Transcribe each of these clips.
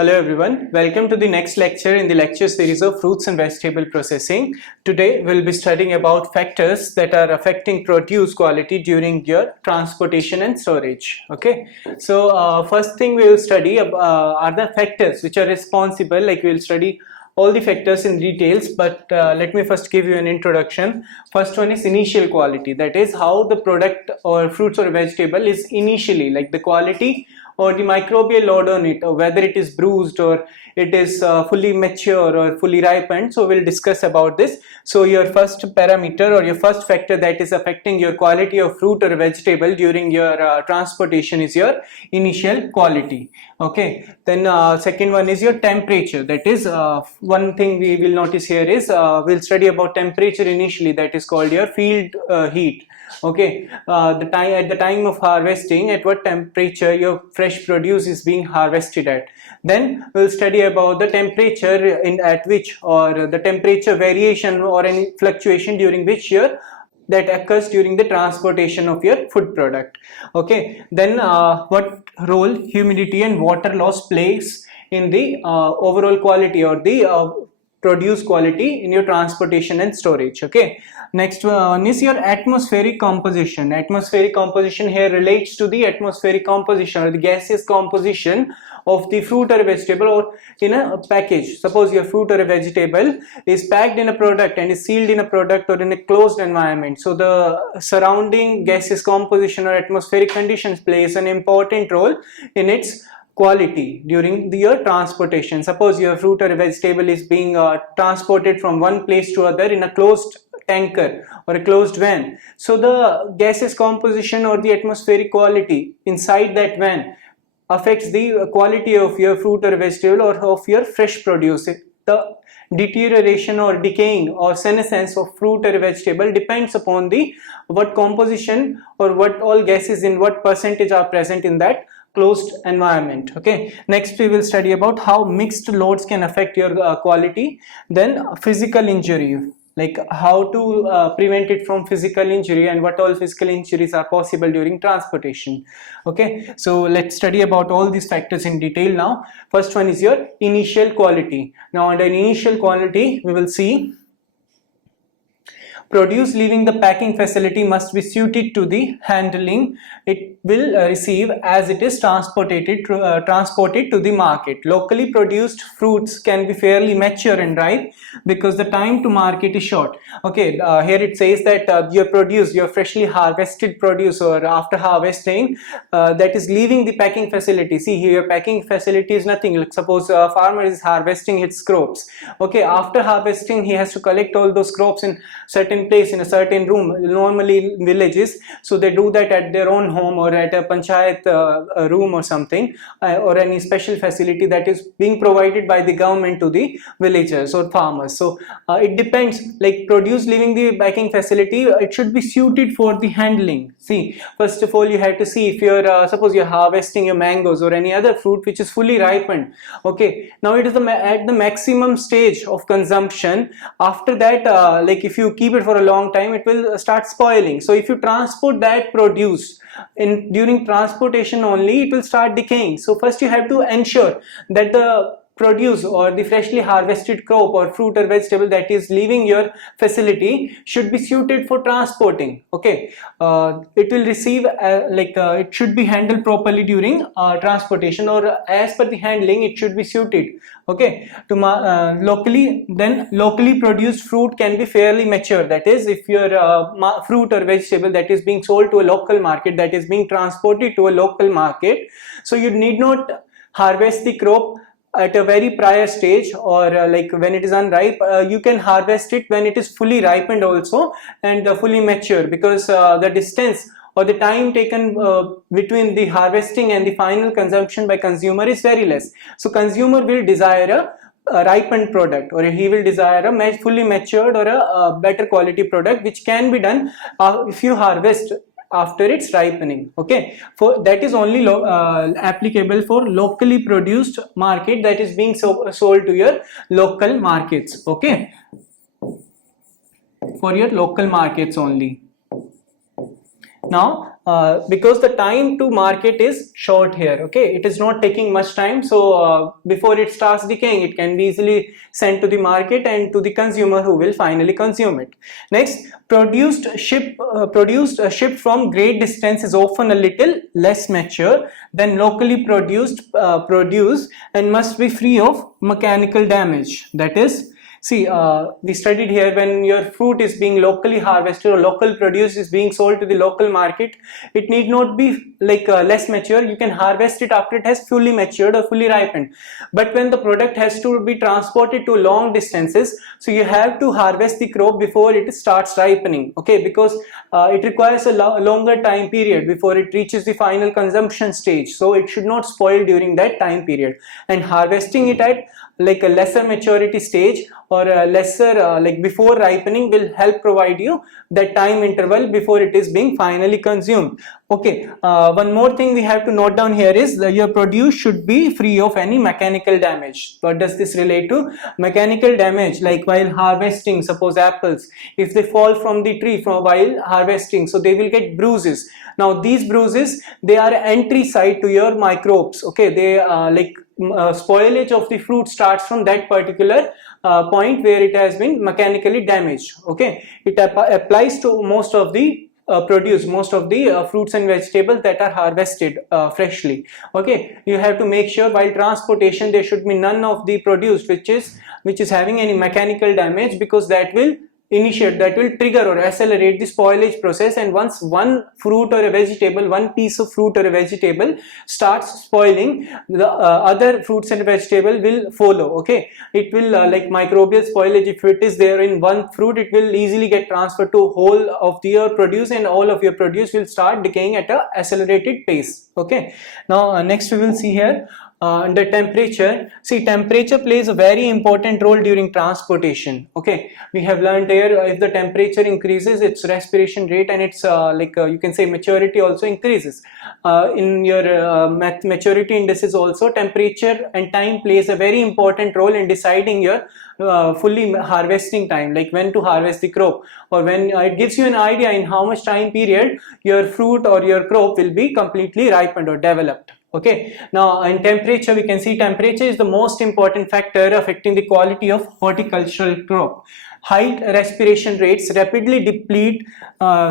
Hello everyone, welcome to the next lecture in the lecture series of fruits and vegetable processing. Today we'll be studying about factors that are affecting produce quality during your transportation and storage. Okay, so first thing we will study are the factors which are responsible, like we'll study all the factors in details, but let me first give you an introduction. First one is initial quality, that is how the product or fruits or vegetable is initially, like the quality or the microbial load on it, or whether it is bruised or it is fully mature or fully ripened. So we'll discuss about this. So your first parameter or your first factor that is affecting your quality of fruit or vegetable during your transportation is your initial quality. Okay, then second one is your temperature. That is one thing we will notice here is we'll study about temperature initially, that is called your field heat. Okay, at the time of harvesting, at what temperature your fresh produce is being harvested at. Then we'll study about the temperature at which, or the temperature variation or any fluctuation during which year that occurs during the transportation of your food product. Okay, then what role humidity and water loss plays in the overall quality or the produce quality in your transportation and storage. Okay, next one is your atmospheric composition. Atmospheric composition here relates to the atmospheric composition or the gaseous composition of the fruit or vegetable or in a package. Suppose your fruit or a vegetable is packed in a product and is sealed in a product or in a closed environment. So the surrounding gaseous composition or atmospheric conditions plays an important role in its quality during your transportation. Suppose your fruit or a vegetable is being transported from one place to other in a closed tanker or a closed van. So the gaseous composition or the atmospheric quality inside that van affects the quality of your fruit or vegetable or of your fresh produce. The deterioration or decaying or senescence of fruit or vegetable depends upon the what composition or what all gases in what percentage are present in that closed environment. Okay, next we will study about how mixed loads can affect your quality. Then physical injury, like how to prevent it from physical injury and what all physical injuries are possible during transportation. Okay, so let's study about all these factors in detail now. First one is your initial quality. Now under initial quality we will see produce leaving the packing facility must be suited to the handling it will receive as it is transported to the market. Locally produced fruits can be fairly mature and ripe because the time to market is short. Okay, here it says that your freshly harvested produce or after harvesting that is leaving the packing facility. See here, your packing facility is nothing. Like suppose a farmer is harvesting his crops. Okay, after harvesting he has to collect all those crops in certain place in a certain room, normally in villages. So they do that at their own home or at a panchayat room or something, or any special facility that is being provided by the government to the villagers or farmers. So it depends, like produce leaving the packing facility, it should be suited for the handling. See, first of all you have to see if you're suppose you're harvesting your mangoes or any other fruit which is fully ripened. Okay, now it is at the maximum stage of consumption. After that like if you keep it for a long time, it will start spoiling. So if you transport that produce during transportation only, it will start decaying. So first you have to ensure that the produce or the freshly harvested crop or fruit or vegetable that is leaving your facility should be suited for transporting. Okay, it will receive it should be handled properly during transportation, or as per the handling it should be suited. Okay, to locally produced fruit can be fairly mature. That is, if your fruit or vegetable that is being sold to a local market, that is being transported to a local market, so you need not harvest the crop at a very prior stage, or like when it is unripe. You can harvest it when it is fully ripened also and fully mature, because the distance or the time taken between the harvesting and the final consumption by consumer is very less. So consumer will desire a ripened product, or he will desire a fully matured or a better quality product, which can be done if you harvest after its ripening. Okay, for that is only applicable for locally produced market that is being sold to your local markets. Okay, for your local markets only. Now because the time to market is short here. Okay, it is not taking much time, so before it starts decaying, it can be easily sent to the market and to the consumer who will finally consume it. Next, shipped from great distance is often a little less mature than locally produced and must be free of mechanical damage. That is, see, we studied here, when your fruit is being locally harvested or local produce is being sold to the local market, it need not be like less mature. You can harvest it after it has fully matured or fully ripened. But when the product has to be transported to long distances, so you have to harvest the crop before it starts ripening. Okay, because it requires a longer time period before it reaches the final consumption stage. So it should not spoil during that time period. And harvesting it at like a lesser maturity stage or a lesser like before ripening will help provide you that time interval before it is being finally consumed. Okay, one more thing we have to note down here is that your produce should be free of any mechanical damage. What does this relate to? Mechanical damage, like while harvesting, suppose apples, if they fall from the tree while harvesting, so they will get bruises. Now these bruises, they are entry site to your microbes. Okay, they like spoilage of the fruit starts from that particular point where it has been mechanically damaged. Okay, it applies to most of the most of the fruits and vegetables that are harvested freshly. Okay, you have to make sure while transportation there should be none of the produce which is having any mechanical damage, because that will trigger or accelerate the spoilage process. And once one fruit or a vegetable, one piece of fruit or a vegetable starts spoiling, the other fruits and vegetable will follow. Okay, it will like microbial spoilage, if it is there in one fruit, it will easily get transferred to whole of your produce, and all of your produce will start decaying at a accelerated pace. Okay, now next we will see here under temperature. See, temperature plays a very important role during transportation. Okay, we have learned here, if the temperature increases, its respiration rate and its you can say maturity also increases. In your maturity indices also, temperature and time plays a very important role in deciding your fully harvesting time, like when to harvest the crop, or when it gives you an idea in how much time period your fruit or your crop will be completely ripened or developed. Okay, now in temperature, we can see temperature is the most important factor affecting the quality of horticultural crop. High respiration rates rapidly deplete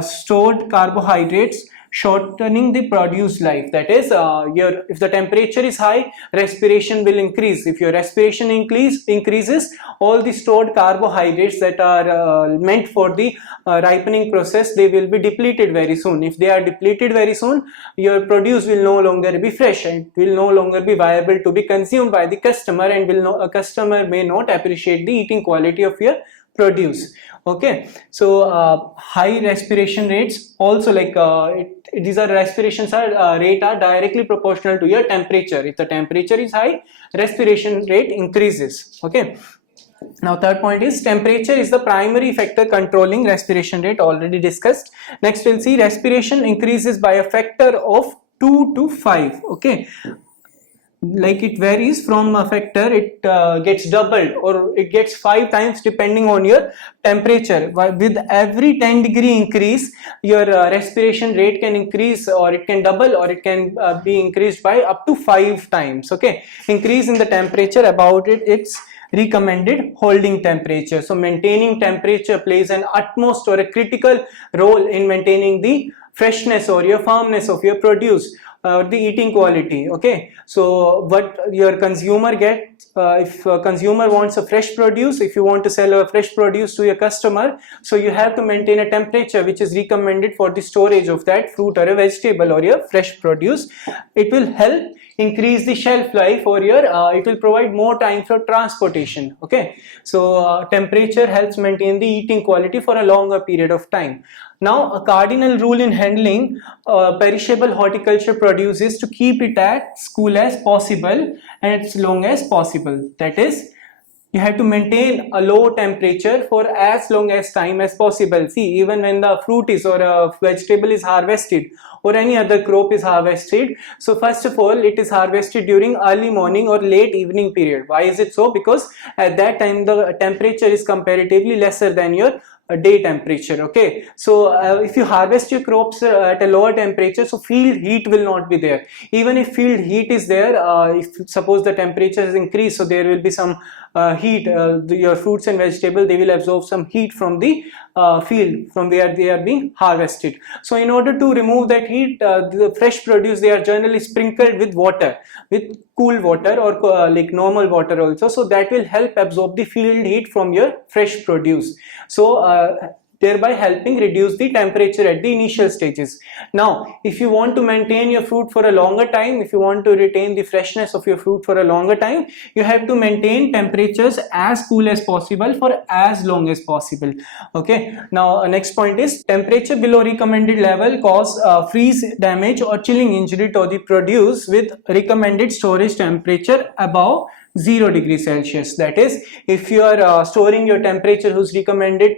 stored carbohydrates, shortening the produce life. That is, if the temperature is high, respiration will increase. If your respiration increases, all the stored carbohydrates that are meant for the ripening process, they will be depleted very soon. If they are depleted very soon, your produce will no longer be fresh and will no longer be viable to be consumed by the customer, and a customer may not appreciate the eating quality of your produce. Okay, so high respiration rates also, like these are respirations rate are directly proportional to your temperature. If the temperature is high, respiration rate increases. Okay, now third point is temperature is the primary factor controlling respiration rate, already discussed. Next we'll see respiration increases by a factor of 2 to 5. Okay, like it varies from a factor, it gets doubled or it gets 5 times depending on your temperature. With every 10 degree increase, your respiration rate can increase, or it can double, or it can be increased by up to 5 times. Okay, increase in the temperature about its recommended holding temperature. So maintaining temperature plays an utmost or a critical role in maintaining the freshness or your firmness of your produce, the eating quality. Okay, so what your consumer gets, if a consumer wants a fresh produce, if you want to sell a fresh produce to your customer, so you have to maintain a temperature which is recommended for the storage of that fruit or a vegetable or your fresh produce. It will help increase the shelf life, or your it will provide more time for transportation. Okay, so temperature helps maintain the eating quality for a longer period of time. Now, a cardinal rule in handling perishable horticulture produce is to keep it as cool as possible and as long as possible. That is, you have to maintain a low temperature for as long as time as possible. See, even when the fruit is or a vegetable is harvested, or any other crop is harvested, so first of all, it is harvested during early morning or late evening period. Why is it so? Because at that time the temperature is comparatively lesser than your day temperature. Okay, so if you harvest your crops at a lower temperature, so field heat will not be there. Even if field heat is there, if suppose the temperature is increased, so there will be some heat, your fruits and vegetables, they will absorb some heat from the field from where they are being harvested. So in order to remove that heat, the fresh produce, they are generally sprinkled with water, with cool water or like normal water also, so that will help absorb the field heat from your fresh produce, so thereby helping reduce the temperature at the initial stages. Now if you want to maintain your fruit for a longer time, if you want to retain the freshness of your fruit for a longer time, you have to maintain temperatures as cool as possible for as long as possible. Okay, now next point is temperature below recommended level cause freeze damage or chilling injury to the produce with recommended storage temperature above 0 degrees Celsius. That is, if you are storing your temperature whose recommended,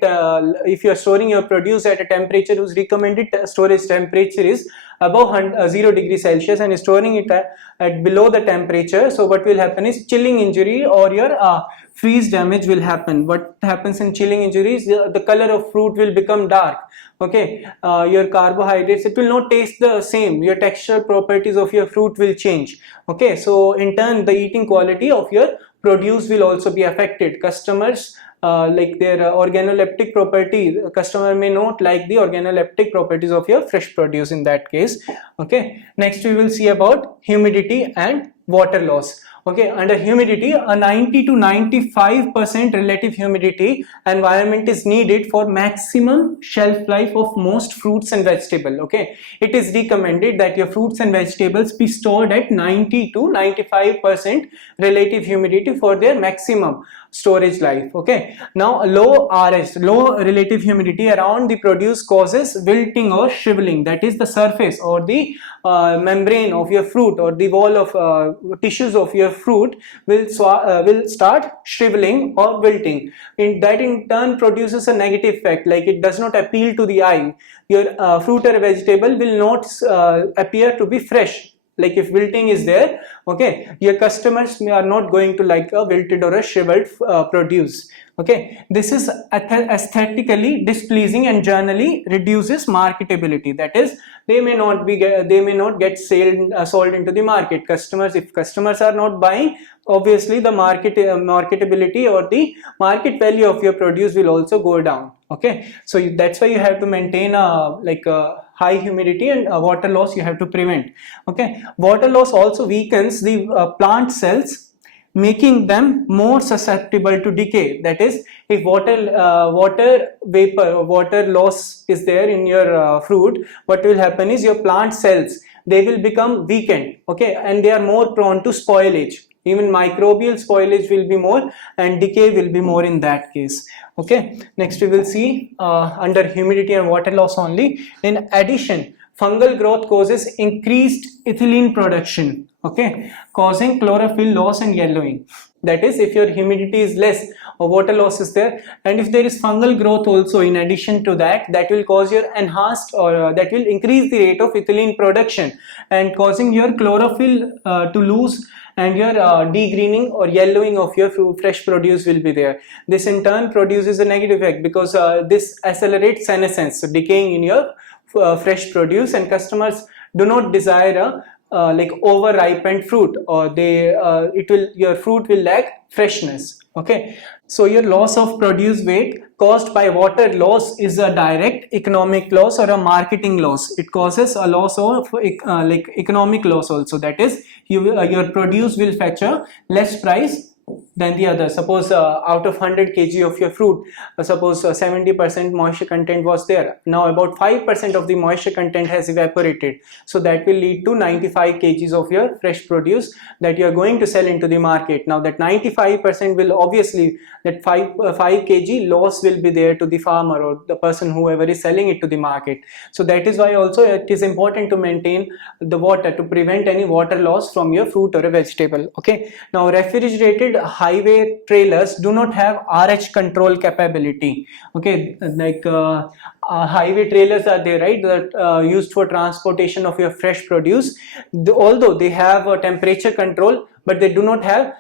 if you are storing your produce at a temperature whose recommended storage temperature is above 0 degrees Celsius and storing it at below the temperature, so what will happen is chilling injury or your freeze damage will happen. What happens in chilling injuries, the color of fruit will become dark. Okay, your carbohydrates, it will not taste the same, your texture properties of your fruit will change. Okay, so in turn the eating quality of your produce will also be affected. Customers like their organoleptic properties, customer may not like the organoleptic properties of your fresh produce in that case. Okay, next we will see about humidity and water loss. Okay, under humidity, a 90 to 95% relative humidity environment is needed for maximum shelf life of most fruits and vegetables. Okay, it is recommended that your fruits and vegetables be stored at 90 to 95% relative humidity for their maximum storage life. Okay, now low RH, low relative humidity around the produce causes wilting or shriveling. That is, the surface or the membrane of your fruit or the wall of tissues of your fruit will start shriveling or wilting. That in turn produces a negative effect, like it does not appeal to the eye. Your fruit or vegetable will not appear to be fresh. Like if wilting is there, okay, your customers are not going to like a wilted or a shriveled produce. Okay, this is aesthetically displeasing and generally reduces marketability. That is, they may not get sold into the market. If customers are not buying, obviously the marketability or the market value of your produce will also go down. Okay, so that's why you have to maintain a high humidity, and water loss you have to prevent. Okay, water loss also weakens the plant cells, making them more susceptible to decay. That is, if water vapor or water loss is there in your fruit, what will happen is your plant cells, they will become weakened. Okay, and they are more prone to spoilage. Even microbial spoilage will be more and decay will be more in that case. Okay, next we will see under humidity and water loss only. In addition, fungal growth causes increased ethylene production, okay, causing chlorophyll loss and yellowing. That is, if your humidity is less or water loss is there, and if there is fungal growth also in addition to that, that will cause your enhanced or that will increase the rate of ethylene production and causing your chlorophyll to lose, and your degreening or yellowing of your fresh produce will be there. This in turn produces a negative effect because this accelerates senescence, so decaying in your fresh produce, and customers do not desire like over ripened fruit, or your fruit will lack freshness. Okay, so your loss of produce weight caused by water loss is a direct economic loss or a marketing loss. It causes a loss of like economic loss also. That is, your produce will fetch a less price than the other. Suppose out of 100 kg of your fruit, suppose 70% moisture content was there. Now about 5% of the moisture content has evaporated. So that will lead to 95 kgs of your fresh produce that you are going to sell into the market. Now that 95% will obviously, that 5 kg loss will be there to the farmer or the person whoever is selling it to the market. So that is why also it is important to maintain the water to prevent any water loss from your fruit or a vegetable. Okay, now refrigerated highway trailers do not have RH control capability. Okay, like highway trailers are there, right, that used for transportation of your fresh produce. Although they have a temperature control, but they do not have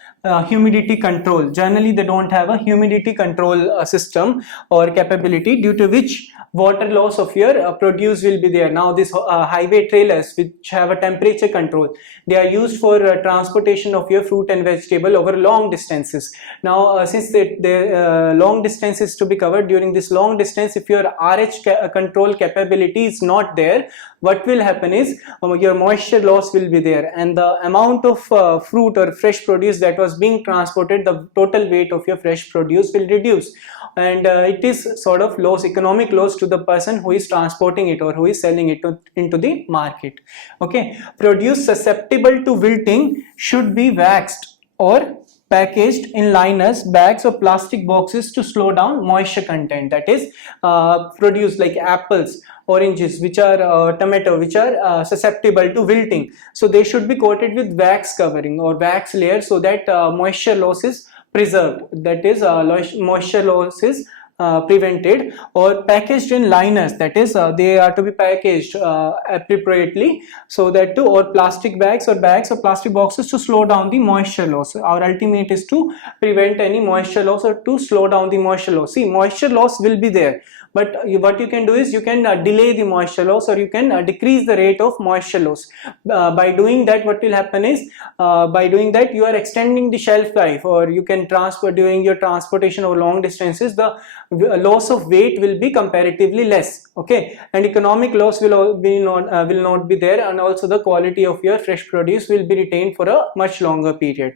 humidity control. Generally they don't have a humidity control system or capability, due to which water loss of your produce will be there. Now this highway trailers which have a temperature control, they are used for transportation of your fruit and vegetable over long distances. Now since the long distance is to be covered, during this long distance, if your RH control capability is not there, what will happen is your moisture loss will be there, and the amount of fruit or fresh produce that was being transported, the total weight of your fresh produce will reduce, and it is sort of loss, economic loss to the person who is transporting it or who is selling it into the market. Okay, produce susceptible to wilting should be waxed or packaged in liners, bags or plastic boxes to slow down moisture content. That is, produce like apples, oranges, which are tomato, which are susceptible to wilting, so they should be coated with wax covering or wax layer, so that moisture loss is preserved, that is moisture loss is prevented, or packaged in liners, that is they are to be packaged appropriately, so that too, or plastic bags or plastic boxes to slow down the moisture loss. Our ultimate is to prevent any moisture loss or to slow down the moisture loss. See, moisture loss will be there, but what you can do is you can delay the moisture loss, or you can decrease the rate of moisture loss. By doing that, what will happen is by doing that you are extending the shelf life, or you can transfer during your transportation over long distances, the loss of weight will be comparatively less. Okay, and economic loss will not be there, and also the quality of your fresh produce will be retained for a much longer period.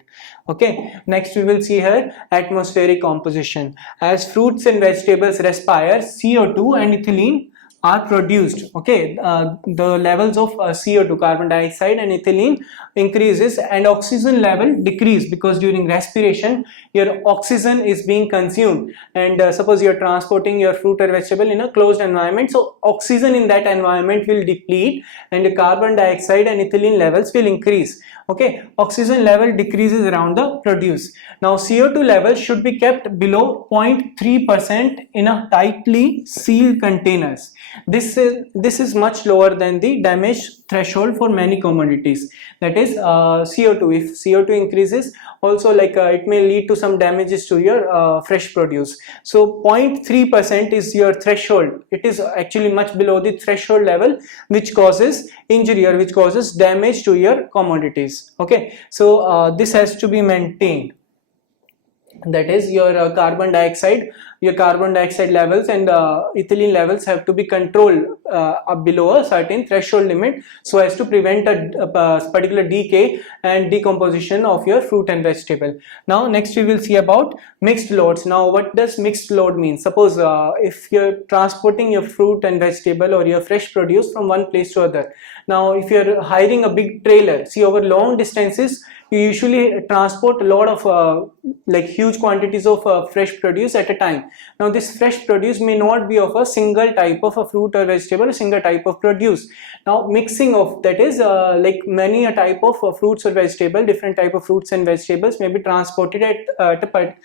Okay, next we will see here atmospheric composition. As fruits and vegetables respire, CO2 and ethylene are produced. Okay, the levels of CO2, carbon dioxide, and ethylene increases, and oxygen level decrease, because during respiration your oxygen is being consumed, and suppose you are transporting your fruit or vegetable in a closed environment, so oxygen in that environment will deplete, and the carbon dioxide and ethylene levels will increase. Okay, oxygen level decreases around the produce. Now CO2 levels should be kept below 0.3% in a tightly sealed containers. This is much lower than the damage threshold for many commodities. That is CO2. If CO2 increases, also like it may lead to some damages to your fresh produce. So 0.3% is your threshold. It is actually much below the threshold level, which causes injury or which causes damage to your commodities. Okay, so this has to be maintained. That is, your carbon dioxide levels and ethylene levels have to be controlled below a certain threshold limit, so as to prevent a particular decay and decomposition of your fruit and vegetable. Now next we will see about mixed loads. Now what does mixed load mean? Suppose if you're transporting your fruit and vegetable or your fresh produce from one place to other. Now if you're hiring a big trailer, see, over long distances you usually transport a lot of like huge quantities of fresh produce at a time. Now this fresh produce may not be of a single type of a fruit or vegetable, a single type of produce. Now mixing of, that is like many a type of fruits or vegetable, different type of fruits and vegetables may be transported at a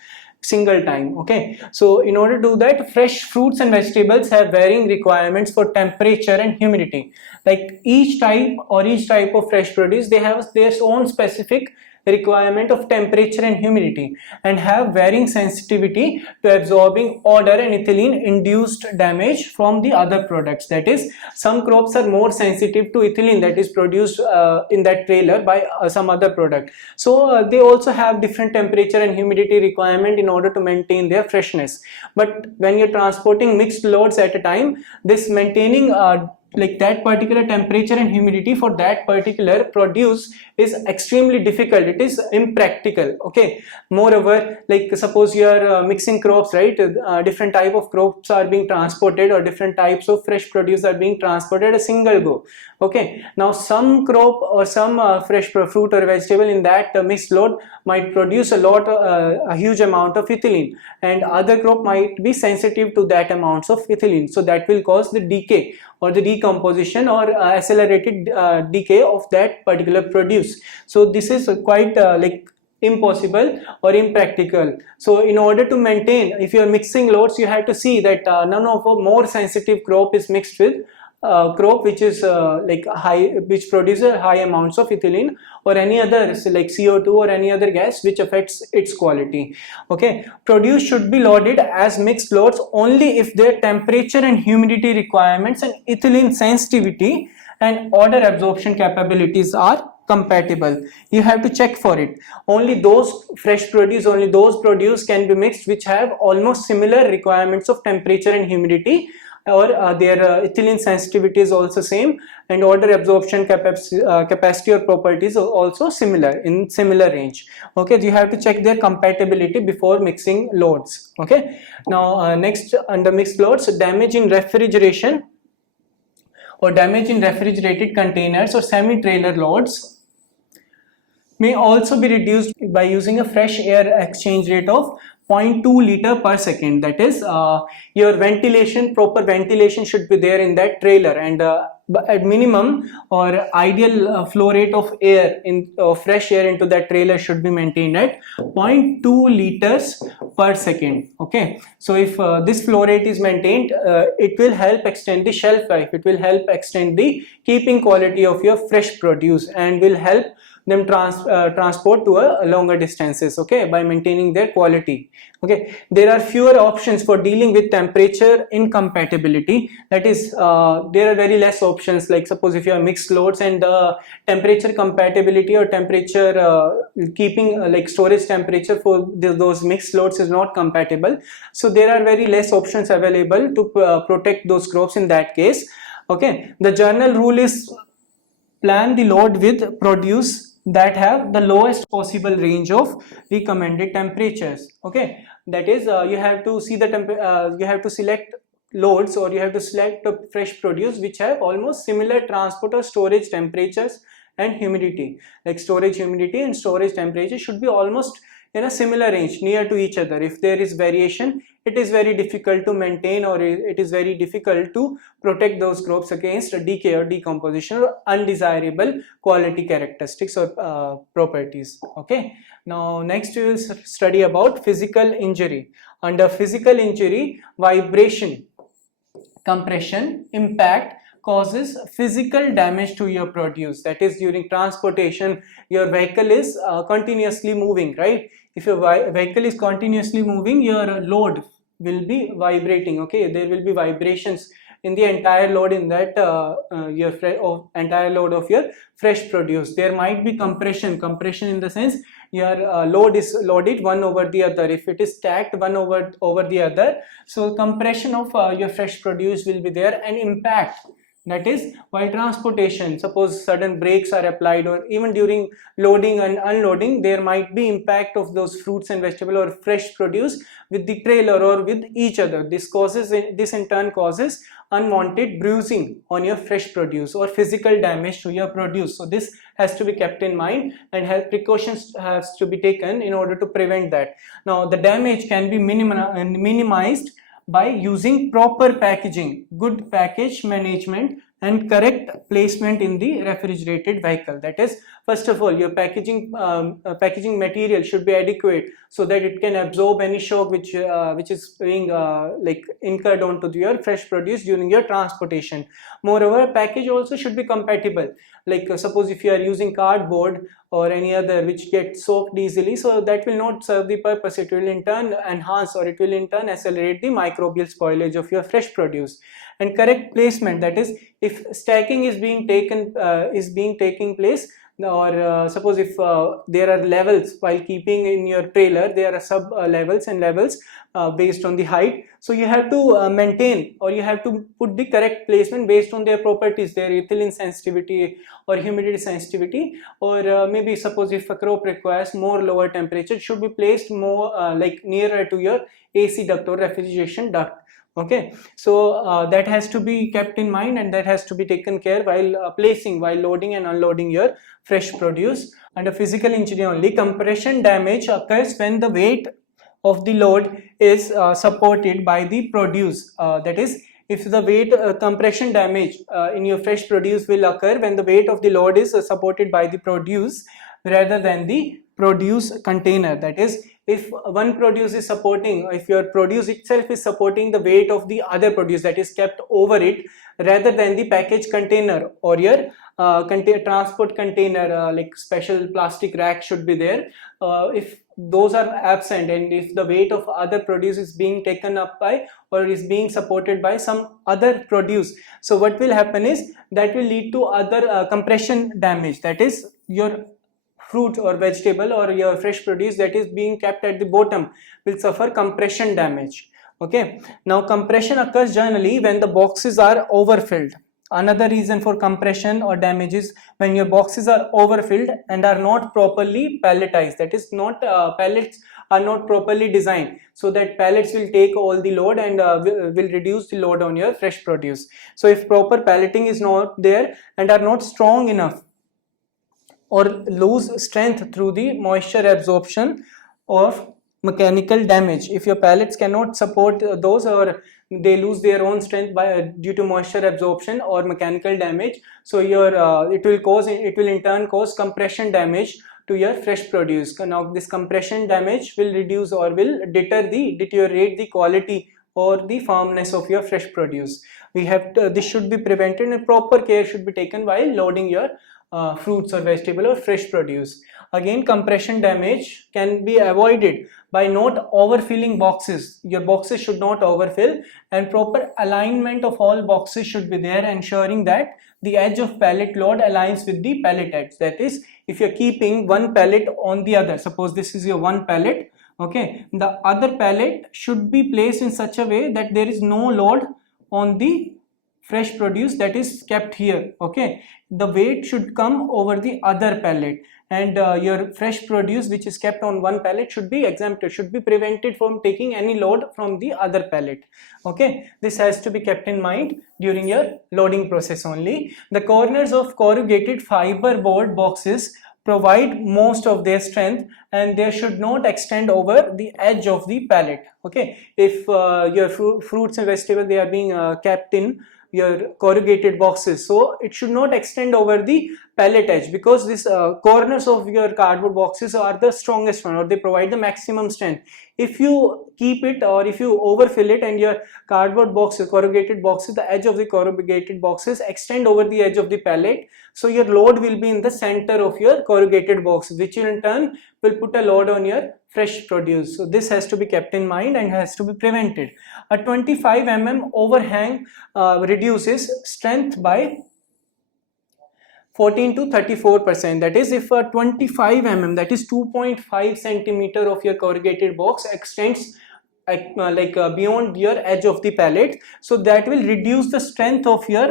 single time. Okay, so in order to do that, fresh fruits and vegetables have varying requirements for temperature and humidity. Like each type of fresh produce, they have their own specific requirement of temperature and humidity, and have varying sensitivity to absorbing odor and ethylene induced damage from the other products. That is, some crops are more sensitive to ethylene that is produced in that trailer by some other product, so they also have different temperature and humidity requirement in order to maintain their freshness. But when you're transporting mixed loads at a time, this maintaining like that particular temperature and humidity for that particular produce is extremely difficult. It is impractical. Okay, moreover, like suppose you are mixing crops, right? Different type of crops are being transported, or different types of fresh produce are being transported a single go. Okay, now some crop or some fresh fruit or vegetable in that mixed load might produce a huge amount of ethylene, and other crop might be sensitive to that amounts of ethylene, so that will cause the decay or the decomposition or accelerated decay of that particular produce. So this is quite like impossible or impractical. So in order to maintain, if you are mixing loads, you have to see that none of a more sensitive crop is mixed with crop which is like high, which produces high amounts of ethylene or any other like CO2 or any other gas which affects its quality. Okay, produce should be loaded as mixed loads only if their temperature and humidity requirements and ethylene sensitivity and odor absorption capabilities are compatible. You have to check for it. Only those fresh produce, only those produce can be mixed which have almost similar requirements of temperature and humidity, or their ethylene sensitivity is also same, and odor absorption capacity or properties are also similar, in similar range. Okay, you have to check their compatibility before mixing loads. Okay, now next, under mixed loads, damage in refrigeration or damage in refrigerated containers or semi-trailer loads may also be reduced by using a fresh air exchange rate of 0.2 liter per second. That is, your ventilation, proper ventilation should be there in that trailer, and at minimum or ideal flow rate of air in fresh air into that trailer should be maintained at 0.2 liters per second. Okay, so if this flow rate is maintained, it will help extend the shelf life, it will help extend the keeping quality of your fresh produce, and will help them transport to a longer distances. Okay, by maintaining their quality. Okay, there are fewer options for dealing with temperature incompatibility. That is, there are very less options. Like suppose if you have mixed loads and temperature compatibility or temperature keeping like storage temperature for those mixed loads is not compatible, so there are very less options available to protect those crops in that case. Okay, the general rule is plan the load with produce that have the lowest possible range of recommended temperatures. Okay, that is, you have to see the you have to select loads, or you have to select the fresh produce which have almost similar transport or storage temperatures and humidity. Like storage humidity and storage temperature should be almost in a similar range, near to each other. If there is variation, it is very difficult to maintain, or it is very difficult to protect those crops against decay or decomposition or undesirable quality characteristics or properties. Okay, now next we will study about physical injury. Under physical injury, vibration, compression, impact causes physical damage to your produce. That is, during transportation, your vehicle is continuously moving, right? If your vehicle is continuously moving, your load will be vibrating. Okay, there will be vibrations in the entire load, in that entire load of your fresh produce. There might be compression in the sense your load is loaded one over the other. If it is stacked one over the other, so compression of your fresh produce will be there. And impact, that is, while transportation, suppose sudden brakes are applied, or even during loading and unloading, there might be impact of those fruits and vegetable or fresh produce with the trailer or with each other. This in turn causes unwanted bruising on your fresh produce or physical damage to your produce. So this has to be kept in mind, and precautions has to be taken in order to prevent that. Now the damage can be minimized by using proper packaging, good package management, and correct placement in the refrigerated vehicle. That is, first of all, your packaging material should be adequate so that it can absorb any shock which is being like incurred onto your fresh produce during your transportation. Moreover, package also should be compatible. Like suppose if you are using cardboard or any other which gets soaked easily, so that will not serve the purpose. It will in turn enhance, or it will in turn accelerate the microbial spoilage of your fresh produce. And correct placement, that is, if stacking is being taking place, or suppose if there are levels while keeping in your trailer, there are sub levels and levels based on the height, so you have to maintain, or you have to put the correct placement based on their properties, their ethylene sensitivity or humidity sensitivity, or maybe suppose if a crop requires more lower temperature, it should be placed more like nearer to your AC duct or refrigeration duct. Okay, so that has to be kept in mind, and that has to be taken care while while loading and unloading your fresh produce. Under physical injury only, compression damage occurs when the weight of the load is supported by the produce. That is, if the weight compression damage in your fresh produce will occur when the weight of the load is supported by the produce rather than the produce container. That is, if one produce is supporting, if your produce itself is supporting the weight of the other produce that is kept over it, rather than the package container or your transport container, like special plastic rack should be there. If those are absent and if the weight of other produce is being taken up by or is being supported by some other produce, so what will happen is that will lead to other compression damage, that is your fruit or vegetable or your fresh produce that is being kept at the bottom will suffer compression damage. Okay, now compression occurs generally when the boxes are overfilled. Another reason for compression or damage is when your boxes are overfilled and are not properly palletized, that is not pallets are not properly designed so that pallets will take all the load and will reduce the load on your fresh produce. So if proper palleting is not there and are not strong enough or lose strength through the moisture absorption or mechanical damage, if your pallets cannot support those or they lose their own strength due to moisture absorption or mechanical damage, so your it will in turn cause compression damage to your fresh produce. Now this compression damage will reduce or will deteriorate the quality or the firmness of your fresh produce. This should be prevented and proper care should be taken while loading your fruits or vegetable or fresh produce. Again, compression damage can be avoided by not overfilling boxes. Your boxes should not overfill and proper alignment of all boxes should be there, ensuring that the edge of pallet load aligns with the pallet edge. That is, if you're keeping one pallet on the other, suppose this is your one pallet, okay, the other pallet should be placed in such a way that there is no load on the fresh produce that is kept here. Okay, the weight should come over the other pallet and your fresh produce which is kept on one pallet should be exempted, should be prevented from taking any load from the other pallet. Okay, this has to be kept in mind during your loading process only. The corners of corrugated fiber board boxes provide most of their strength and they should not extend over the edge of the pallet. Okay, if your fruits and vegetables they are being kept in your corrugated boxes, so it should not extend over the pallet edge, because this corners of your cardboard boxes are the strongest one or they provide the maximum strength. If you keep it or if you overfill it and your cardboard boxes, corrugated boxes, the edge of the corrugated boxes extend over the edge of the pallet, so your load will be in the center of your corrugated box, which in turn will put a load on your fresh produce. So this has to be kept in mind and has to be prevented. A 25 mm overhang reduces strength by 14 to 34%. That is, if a 25 mm, that is 2.5 centimeter of your corrugated box extends beyond your edge of the pallet, so that will reduce the strength of your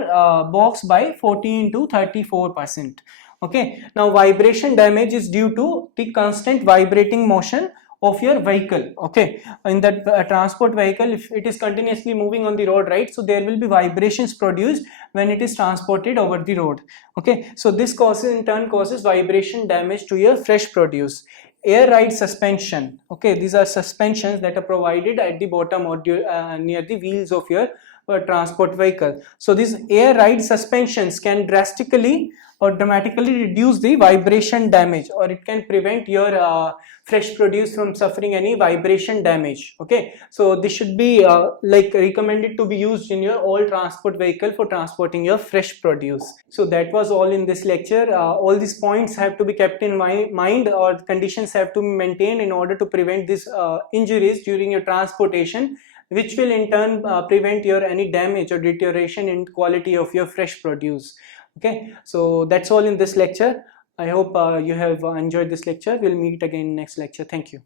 box by 14 to 34%. Okay, now vibration damage is due to the constant vibrating motion of your vehicle. Okay, in that transport vehicle, if it is continuously moving on the road, right, so there will be vibrations produced when it is transported over the road. Okay, so this in turn causes vibration damage to your fresh produce. Air ride suspension, okay, these are suspensions that are provided at the bottom or near the wheels of your transport vehicle. So these air ride suspensions can drastically or dramatically reduce the vibration damage, or it can prevent your fresh produce from suffering any vibration damage. Okay, so this should be recommended to be used in your all transport vehicle for transporting your fresh produce. So that was all in this lecture. All these points have to be kept in mind, or conditions have to be maintained in order to prevent these injuries during your transportation, which will in turn prevent your any damage or deterioration in quality of your fresh produce. Okay, so that's all in this lecture. I hope you have enjoyed this lecture. We'll meet again in next lecture. Thank you.